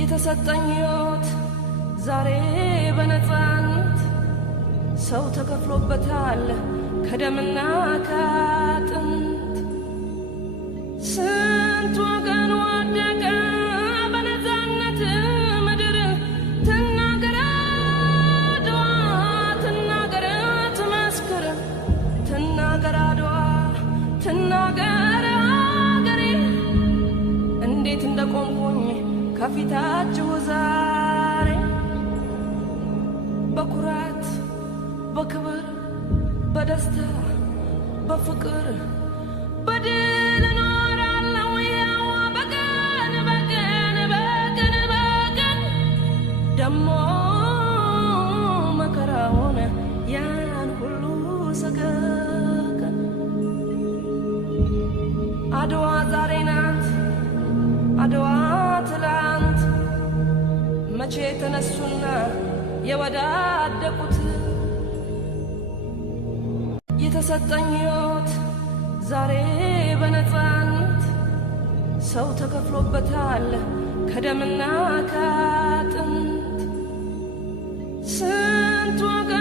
የተሰጠኝ ሕይወት ዛሬ በነፃነት ሰው ተከፍሎበታል ከደምና ከአጥንት ስንት ወገን ወደቀ በነፃነት ምድር ትናገር አድዋ ትናገር ትመስክር ትናገር አድዋ ትናገር አገሬ እንዴት እንደቆምኩኝ ከፊታችሁ ዛሬ በኩራት በክብር በደስታ በፍቅር በድል እኖራለሁ ያው በቀን በቀን በቀን በቀን ደሞ መከራውን ያን ሁሉ ሰቀቀን አድዋ ዛሬ ናት አድዋ ትላንት መቼ ተነሱና የወዳደቁት የተሰጠኝ ሕይወት ዛሬ በነፃነት ሰው ተከፍሎበታል ከደምና ከአጥንት ስንት ወገን